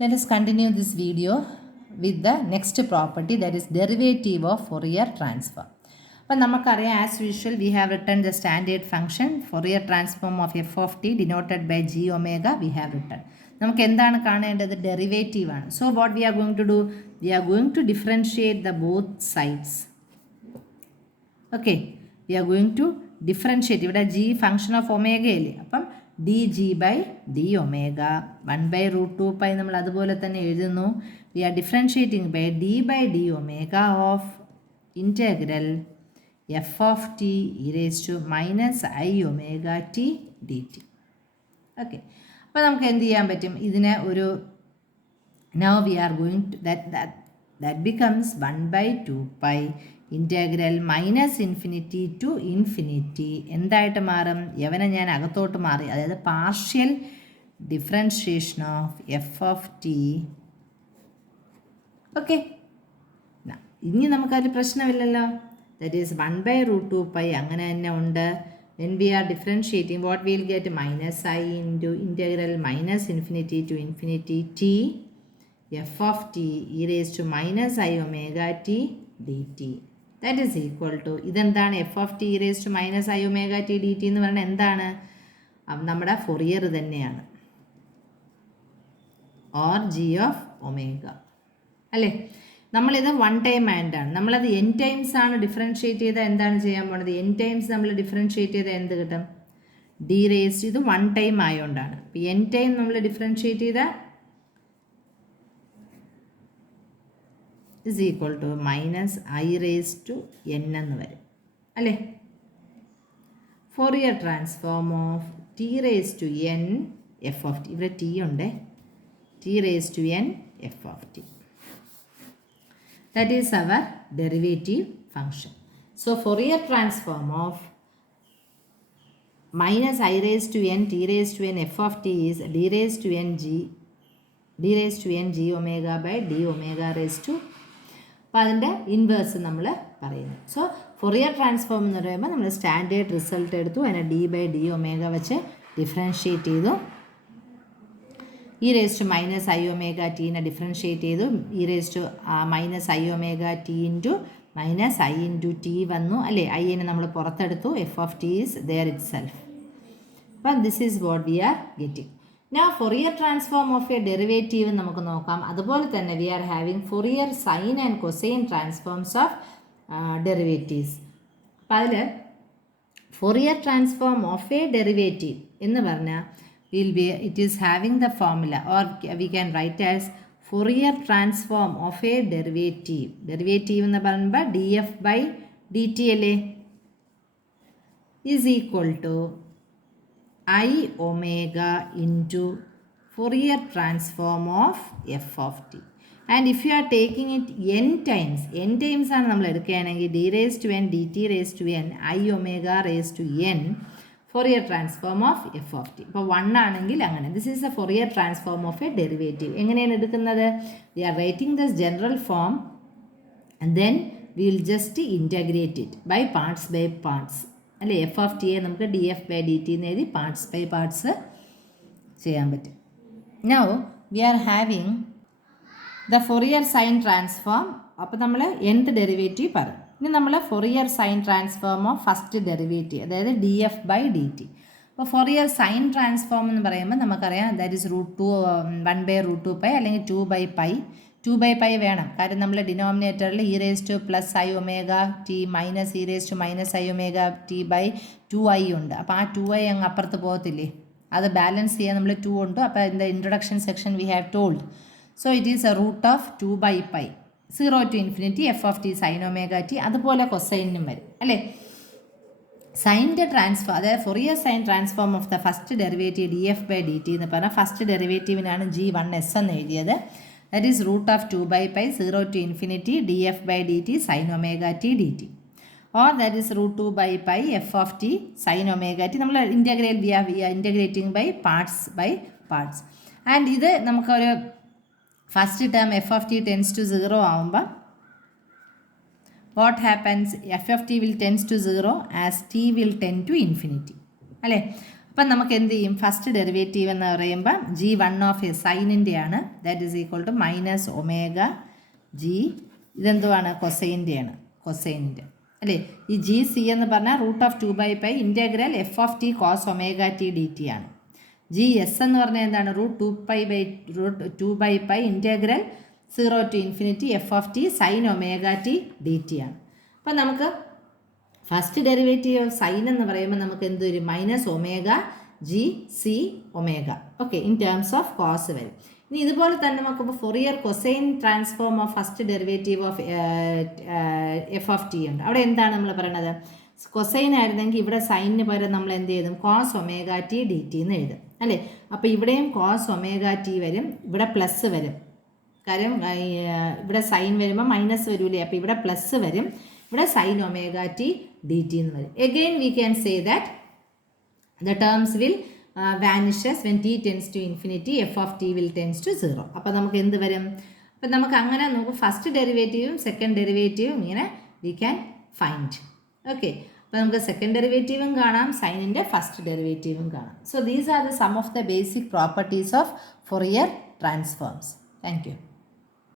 Let us continue this video with the next property, that is derivative of Fourier transform. അപ്പോൾ നമുക്കറിയാം, as usual we have written the standard function Fourier transform of f of t denoted by g omega we have written. നമുക്ക് എന്താണ് കാണേണ്ടത്? Derivative ആണ്. So what we are going to do? We are going to differentiate the both sides. Okay, we are going to differentiate. ഇവിടെ g function of omega അല്ലേ, അപ്പം D G by D omega 1/√2π നമ്മൾ അതുപോലെ തന്നെ എഴുതുന്നു. We are differentiating by D omega of integral F of T E raise to minus I omega T D T. Okay, അപ്പോൾ നമുക്ക് എന്ത് ചെയ്യാൻ പറ്റും? ഇതിനെ ഒരു now we are going to that becomes 1/2π integral minus infinity to infinity എന്തായിട്ട് മാറും? യവനെ ഞാൻ അകത്തോട്ട് മാറി, അതായത് partial differentiation of F of T. Okay, ഇനി നമുക്കതിൽ പ്രശ്നമില്ലല്ലോ. ദറ്റ് ഈസ് 1/√2π അങ്ങനെ തന്നെ ഉണ്ട്. when we are differentiating, what we will get? minus I into integral minus infinity to infinity t f of t e raised to minus I omega t dt. that is equal to, ഇതെന്താണ്? F of T raise to minus I omega T D T എന്ന് പറയുന്നത് എന്താണ്? നമ്മുടെ Fourier തന്നെയാണ്, or G of omega അല്ലേ. നമ്മളിത് one time ആൻഡാണ്, നമ്മളത് N times ആണ് ഡിഫറൻഷിയേറ്റ് ചെയ്താൽ എന്താണ് ചെയ്യാൻ പോണത്? എൻ ടൈംസ് നമ്മൾ ഡിഫറൻഷിയേറ്റ് ചെയ്താൽ എന്ത് കിട്ടും? ഡി റേസ് ഇത് വൺ ടൈം ആയതുകൊണ്ടാണ്. അപ്പോൾ എൻ ടൈം നമ്മൾ ഡിഫറൻഷിയേറ്റ് ചെയ്താൽ is equal to minus I raised to n എന്ന് വരും അല്ലേ. Fourier transform of T raise to N F of T, ഇവിടെ ടി ഉണ്ട്, T raise to N F of T, that is our derivative function. So Fourier transform of minus I raised to n t raised to n f of t is d raised to n g omega by d omega raised to. അപ്പോൾ അതിൻ്റെ inverse നമ്മൾ പറയുന്നു. So Fourier transform എന്ന് പറയുമ്പോൾ നമ്മൾ standard result എടുത്തു, അതിനെ D by D omega വെച്ച് ഡിഫറൻഷിയേറ്റ് ചെയ്തു. E raise to minus I omega ടീനെ ഡിഫറൻഷിയേറ്റ് ചെയ്തു. E raise to minus I omega T into minus I into T വന്നു അല്ലേ. ഐനെ നമ്മൾ പുറത്തെടുത്തു, F of T is there itself. അപ്പം this is what we are getting. Now Fourier transform of a derivative നമുക്ക് നോക്കാം. അതുപോലെ തന്നെ we are having Fourier sine and cosine transforms of derivatives. അപ്പോൾ അതിൽ Fourier transform of a derivative എന്ന് പറഞ്ഞാൽ it is having the formula, or we can write as Fourier transform of a derivative. Derivative എന്ന് പറയുമ്പോൾ df by dt അല്ലേ, is equal to I omega into Fourier transform of f of t. And if you are taking it n times ആണ് നമ്മൾ എടുക്കുകയാണെങ്കിൽ d raised to n dt raised to n I omega raised to n Fourier transform of f of t. ഇപ്പോൾ 1 ആണെങ്കിൽ അങ്ങനെ. This is a Fourier transform of a derivative. എങ്ങനെയാണ് എടുക്കുന്നത്? We are writing this general form and then we will just integrate it by parts അല്ലേ. F of ടിയെ നമുക്ക് D F by D T എന്ന് എഴുതി പാർട്സ് ബൈ പാർട്സ് ചെയ്യാൻ പറ്റും. Now we are having the Fourier sine transform. അപ്പോൾ നമ്മൾ nth derivative പറയും. ഇനി നമ്മൾ Fourier sine transform of first derivative, അതായത് D F by D T. അപ്പോൾ ഫൊറിയർ സൈൻ ട്രാൻസ്ഫോം എന്ന് പറയുമ്പോൾ നമുക്കറിയാം ദാറ്റ് ഈസ് √1/√2π അല്ലെങ്കിൽ 2/π വേണം. കാര്യം നമ്മൾ ഡിനോമിനേറ്ററിൽ E raise to plus I omega T minus E raise to minus I omega T by 2i ഉണ്ട്. അപ്പോൾ ആ 2i അങ്ങ് അപ്പുറത്ത് പോകത്തില്ലേ, അത് ബാലൻസ് ചെയ്യാൻ നമ്മൾ 2 ഉണ്ട്. അപ്പോൾ in the introduction section we have told. So it is a root of 2/π 0 to infinity F of T sine omega T. അതുപോലെ കൊസൈനും വരും അല്ലേ. സൈൻ്റെ ട്രാൻസ്ഫോം, അതായത് Fourier sine transform of the first derivative D F by D T എന്ന് പറഞ്ഞാൽ first ഡെറിവേറ്റീവിനാണ് g1s എന്ന് എഴുതിയത്. That is root of 2/π 0 to infinity df by dt sin omega t dt, or that is root 2/π f of t sin omega t. നമ്മൾ we are integrating by parts. And ഇത് നമുക്കൊരു first term F of T tends to 0 ആകുമ്പോൾ what happens? f of t will tends to 0 as t will tend to infinity അല്ലേ. അപ്പം നമുക്ക് എന്ത് ചെയ്യും? First derivative എന്ന് പറയുമ്പോൾ g1 ഓഫ് എ സൈനിൻ്റെയാണ്, that is equal to minus omega G, ഇതെന്തുവാണ്? കൊസൈൻ്റെയാണ്, കൊസൈൻ്റെ അല്ലേ. ഈ ജി സി എന്ന് പറഞ്ഞാൽ √2/π integral F of T cos omega T D T ആണ്. ജി എസ് എന്ന് പറഞ്ഞാൽ എന്താണ്? √2/π integral 0 to ∞ F of T sine omega T D T ആണ്. അപ്പം നമുക്ക് ഫസ്റ്റ് ഡെറിവേറ്റീവ് ഓഫ് സൈൻ എന്ന് പറയുമ്പോൾ നമുക്ക് എന്ത് വരും? Minus omega G C omega, okay, in terms of cos വരും. ഇനി ഇതുപോലെ തന്നെ നമുക്ക് Fourier cosine transform of first derivative of F of T ഉണ്ട്. അവിടെ എന്താണ് നമ്മൾ പറയണത്? കൊസൈൻ ആയിരുന്നെങ്കിൽ ഇവിടെ സൈനിന് പകരം നമ്മൾ എന്ത് ചെയ്തും? Cos omega T D T എന്ന് എഴുതും അല്ലേ. അപ്പോൾ ഇവിടെയും കോസ് ഒമേഗ ടി വരും, ഇവിടെ പ്ലസ് വരും. കാര്യം ഇവിടെ സൈൻ വരുമ്പോൾ മൈനസ് വരൂലേ, അപ്പോൾ ഇവിടെ പ്ലസ് വരും, ഇവിടെ sign omega T D T എന്ന് വരും. Again we can say that the terms will vanishes when t tends to infinity, f of t will tends to 0. അപ്പോൾ നമുക്ക് എന്ത് വരും? അപ്പം നമുക്ക് അങ്ങനെ നമുക്ക് ഫസ്റ്റ് ഡെറിവേറ്റീവും സെക്കൻഡ് ഡെറിവേറ്റീവും ഇങ്ങനെ വി ക്യാൻ ഫൈൻഡ്. ഓക്കെ, അപ്പോൾ നമുക്ക് സെക്കൻഡ് ഡെറിവേറ്റീവും കാണാം, സൈനിൻ്റെ ഫസ്റ്റ് ഡെറിവേറ്റീവും കാണാം. So these are the sum of the basic properties of Fourier transforms. Thank you.